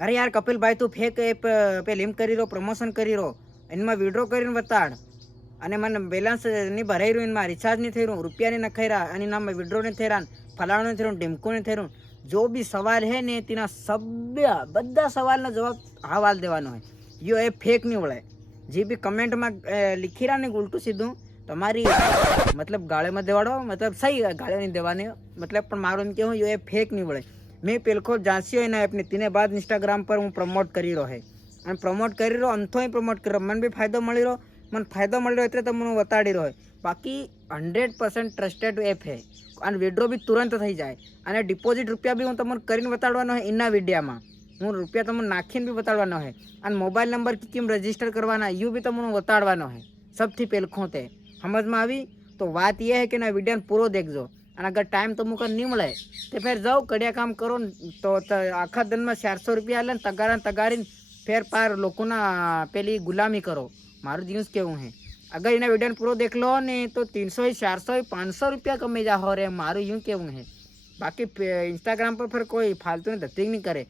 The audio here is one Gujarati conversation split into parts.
અરે યાર કપિલભાઈ તું ફેક એપ पे लिंक કરી રહ્યો, પ્રમોશન કરી રહ્યો, એમાં વિડ્રો કરીને બતાડ. અને મને બેલેન્સ નહીં ભરાઈ રહ્યું, એમાં રિચાર્જ નહીં થઈ રહ્યું, રૂપિયા નહીં નખાઈ રહ્યા, અને નામ વિડ્રો નહીં થઈ રહ્યા, ફલાણું નહીં થઈ રહ્યું, ઢીમકું નહીં થઈ રહ્યું. જો બી સવાલ હે ને તેના બધા સવાલનો જવાબ હવાલ દેવાનો હોય. યો એ ફેક નહીં વળે. જે બી કમેન્ટમાં લીખી રહ્યા ને ઉલટું સીધું તમારી મતલબ ગાળેમાં દેવાડો, મતલબ સહી ગાળે નહીં દેવાની, મતલબ પણ મારું એમ કહેવું યો એ ફેક નહીં વળે. મેં પેલખો જાંચ્યો એના એપને, તેને બાદ ઇન્સ્ટાગ્રામ પર હું પ્રમોટ કરી રહ્યો હે, અને પ્રમોટ કરી રહ્યો અંથોય પ્રમોટ કરી રહ્યો, મને બી ફાયદો મળી રહ્યો, મને ફાયદો મળી રહ્યો એટલે તમને હું બતાડી રહ્યો. બાકી 100% ટ્રસ્ટેડ એપ છે, અને વિડ્રો બી તુરંત થઈ જાય, અને ડિપોઝિટ રૂપિયા બી હું તમને કરીને બતાડવાનો હોય એના વિડીયામાં, હું રૂપિયા તમને નાખીને બી બતાડવાનો હોય, અને મોબાઈલ નંબર કેમ રજીસ્ટર કરવાના યુ બી તમને બતાડવાનો હોય. સૌથી પહેલું તે સમજમાં આવી તો વાત એ હે કે ના વિડીયોને પૂરો દેખજો, અને અગર ટાઈમ તો મુકર નહીં મળે તો ફેર જાઓ કડિયા કામ કરો ને, તો આખા દિનમાં 400 રૂપિયા લે ને તગારીને ફેર પાર લોકોના પેલી ગુલામી કરો. મારું દિવસ કેવું હે, અગર એના વિડીયોને પૂરો દેખ લો ને તો 300 400 500 રૂપિયા કમાઈ જાઓ રે, મારું यूं કેવું હે. બાકી ઇન્સ્ટાગ્રામ પર ફેર કોઈ ફાલતુ ને ધતિંગ નહીં કરે,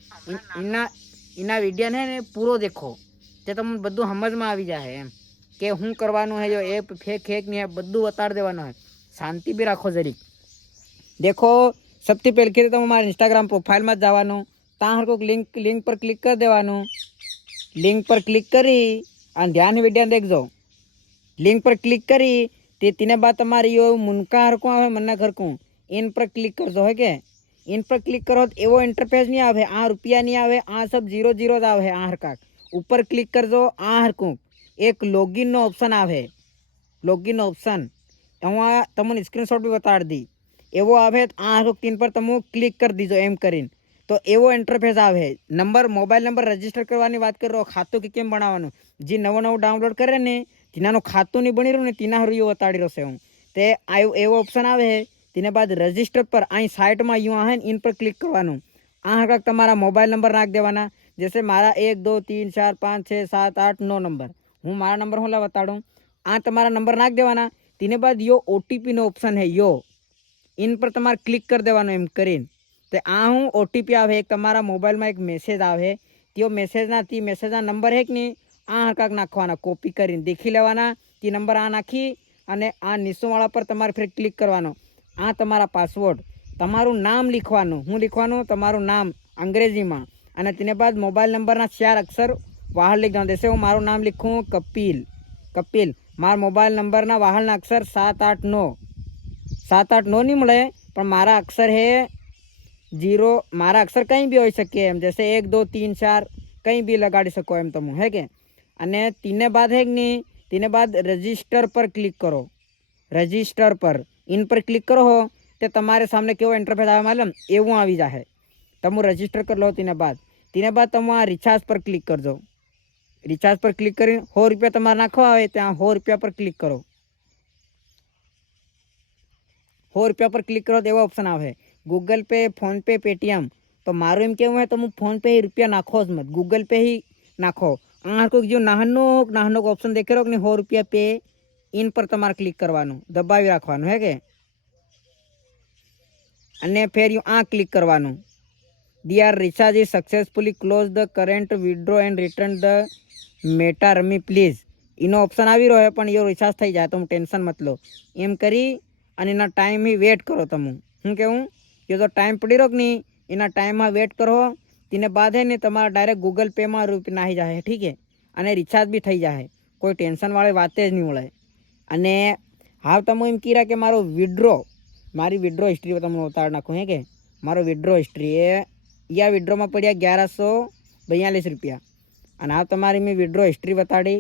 એના વિડીયોને ને પૂરો દેખો તે તમને બધું સમજમાં આવી જાય એમ કે શું કરવાનું હે, જો એપ ફેક નહીં હે બધું બતાડી દેવાનું હોય. શાંતિ બી રાખો જરીક. देखो सबसे पहले के तो हमारे इंस्टाग्राम प्रोफाइल में जावानो, ત્યાં કોઈક લિંક પર ક્લિક કરી દેવાનું. લિંક પર ક્લિક કરી અને ધ્યાન વિડીયો દેખજો. લિંક પર ક્લિક કરી તેને બાદ તમારી યો મુનકા હરકું આવે મન્ના ઘરકું इन पर क्लिक करजो है के इन पर क्लिक करो तो एवो इंटरफेस नहीं आवे, आ रुपया नहीं आवे, आ सब 0 आवे आ हरका. ऊपर क्लिक करजो आ हरकूं एक लॉगिन नो ऑप्शन आवे, लॉगिन ऑप्शन एवं तमने स्क्रीनशॉट भी बता दी एवो आवे. आ हरक 3 पर तमो क्लिक कर दीजो एम करीन तो एवो इंटरफेस आवे. नंबर मोबाइल नंबर रजिस्टर करवानी बात कर रहा, खातों के केम बनावવાનું જે નવો ડાઉનલોડ કરે ને તેનાનું ખાતું નહીં બની રહ્યું ને તેના હરું એવું બતાડી રહ્યો છે હું તે એવો ઓપ્શન આવે. તેને બાદ રજિસ્ટર પર અહીં સાઇટમાં યુ આવે ને ઇન પર ક્લિક કરવાનું. આ હકાક તમારા મોબાઈલ નંબર નાખ દેવાના. જैसे મારા 1 2 3 4 5 6 7 8 9 નંબર, હું મારા નંબર હું બતાડું. આ તમારા નંબર નાખ દેવાના. તેને બાદ યો ઓટીપી નો ઓપ્શન હે, યો ઇન પર તમારે ક્લિક કરી દેવાનું એમ કરીને. તો આ હું ઓટીપી આવે એક તમારા મોબાઈલમાં એક મેસેજ આવે, તે મેસેજના નંબર હે કે નહીં આ હકાક નાખવાના, કોપી કરીને દેખી લેવાના. તે નંબર આ નાખી અને આ નિશોવાળા પર તમારે ફેર ક્લિક કરવાનો. આ તમારા પાસવર્ડ, તમારું નામ લીખવાનું, હું લીખવાનું તમારું નામ અંગ્રેજીમાં, અને તેને બાદ મોબાઈલ નંબરના 4 અક્ષર બહાર લીખ દેવાનું. જैसे હું મારું નામ લીખું કપિલ, મારા મોબાઈલ નંબરના બહારના અક્ષર 789 નહીં મળે પણ મારા અક્ષર હે 0, મારા અક્ષર કંઈ બી હોઈ શકે એમ, જैसे 1 2 3 4 કંઈ બી લગાડી શકો એમ તમે હે કે. અને તેને બાદ હે કે નહીં, તેને બાદ રજિસ્ટર પર ક્લિક કરો. રજિસ્ટર પર इन पर क्लिक करो हो तो तुम्हारे सामने केवो इंटरफेस आवे मालूम एवं આવી जाए. તમે રજિસ્ટર कर लो. તેને બાદ તમે આ રિચાર્જ પર ક્લિક કરજો. રિચાર્જ પર ક્લિક કરી 100 રૂપિયા તમારે નાખવા આવે ત્યાં 100 રૂપિયા પર ક્લિક કરો. 100 રૂપિયા પર ક્લિક કરો તો એવો ઓપ્શન આવે ગૂગલ पे फोन पे पेटीएम. તો મારું એમ કેવું હોય તો હું ફોન पे રૂપિયા નાખો જ મત, ગૂગલ पे ही નાખો. આ કોઈ જો નાનો ઓપ્શન દેખી રહ્યો કે 100 રૂપિયા पे इन पर તમારે ક્લિક કરવાનું, દબાવી રાખવાનું હે કે. અને ફેર આ ક્લિક કરવાનું. DR recharge is successfully close the current withdraw and return the meta rummy please. એનો ઓપ્શન આવી રહ્યો પણ એવો રિચાર્જ થઈ જાય તો ટેન્શન મત લો. એમ કરી અને એના ટાઈમ વેટ કરો. તમે શું કહેવું કે જો ટાઈમ પડી રહ્યો કે નહીં એના ટાઈમમાં વેટ કરો. તેને બાદ હે ને તમારા ડાયરેક્ટ ગૂગલ પેમાં રૂપિયા નાખી જાય, ઠીક છે, અને રિચાર્જ બી થઈ જાય. કોઈ ટેન્શનવાળી વાત જ નહીં મળે. અને હા તમે એમ કીરા કે મારી વિડ્રો હિસ્ટ્રી તમને ઉતાર નાખું હે કે મારો વિડ્રો હિસ્ટ્રી યા વિડ્રોમાં પડ્યા 1142 રૂપિયા. અને હા તમારી મેં વિડ્રો હિસ્ટ્રી બતાડી,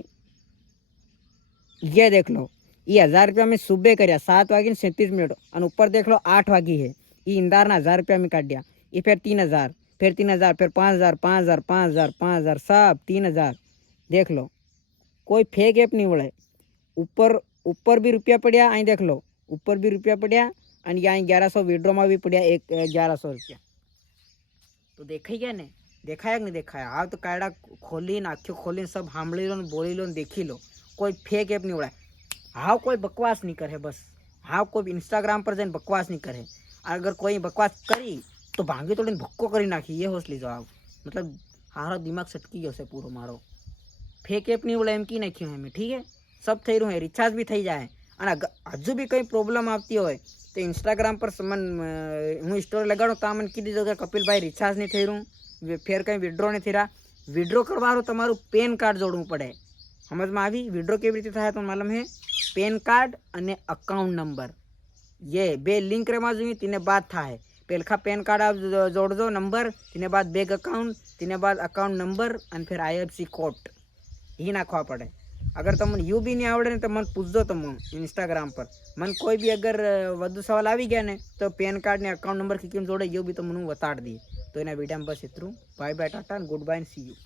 ये देख लो ये 1000 रुपया में सुबह કર્યા 7:37 અને ઉપર देख लो 8 વાગી है. ये इंदारना 1000 रुपया में काट दिया. ये फिर 3000 फिर 3000 फिर 5000 5000 5000 5000 सब 3000. देख लो कोई फेक ऐप नहीं बोले. ऊपर भी रुपया पड़ा, અહીં देख लो ऊपर भी रुपया पड़ा અને यहाँ 1100 विड्रोમાં भी पड़ा 1100 रुपया. तो देखाई गया ने, देखाया कि नहीं देखाया. हाँ तो कायड़ा खोली आँखों खोली सब સાંભળી લો ને બોલી લો ને દેખી લો. कोई फेक ऐप नहीं उड़ाए. हाँ कोई बकवास नहीं करे बस. हाँ कोई इंस्टाग्राम पर जाए बकवास नहीं करे. अगर कोई बकवास करी तो भांगी तोड़ी भक्को करी नाखी, ये होश लीजो आप. मतलब હારો દિમાગ સટકી ગયો છે પૂરો મારો. ફેક એપ નહીં બોલે એમ કી નાખ્યું અમે. ઠીક હે, સબ થઈ રહ્યું હે, રિચાર્જ બી થઈ જાય. અને હજુ બી કંઈ પ્રોબ્લેમ આવતી હોય તો ઇન્સ્ટાગ્રામ પર હું સ્ટોરી લગાડું તો મને કીધી દો કે કપિલભાઈ રિચાર્જ નહીં થઈ રહ્યું, ફેર કંઈ વિડ્રો નહીં થઈ રહ્યા. વિડ્રો કરવાનું તમારું પેન કાર્ડ જોડવું પડે. સમજમાં આવી? વિડ્રો કેવી રીતે થાય તો માલુમ હે? પેન કાર્ડ અને અકાઉન્ટ નંબર ये बे लिंक रे माजू तीने बाद था है. पेलखा पेन कार्ड आप जोड़ दो नंबर, तीने बाद बैंक अकाउंट, तीने बाद अकाउंट नंबर और फिर IFSC कोड ही नाखवा पड़े. अगर तुम यू भी नहीं आवड़े तो मन पूछ दो तुम इंस्टाग्राम पर. मन कोई भी अगर વધુ સવાલ આવી ગયા ને તો પેન કાર્ડ ને અકાઉન્ટ નંબર કેમ જોડે યુ બી તમને હું બતાડી દી. તો એના વિડીયો બસ એટલું. Bye bye, Tata, good bye, C you.